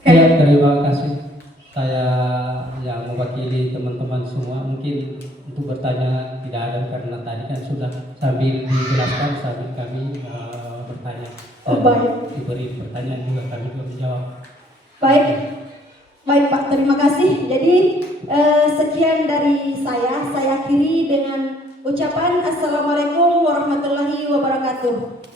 Ya, terima kasih. Saya yang mewakili teman-teman semua mungkin untuk bertanya tidak ada karena tadi kan sudah sambil dijelaskan sambil kami bertanya. Oh, baik. Diberi pertanyaan juga kami juga menjawab. Baik, baik Pak, terima kasih. Jadi sekian dari saya akhiri dengan ucapan Assalamualaikum warahmatullahi wabarakatuh.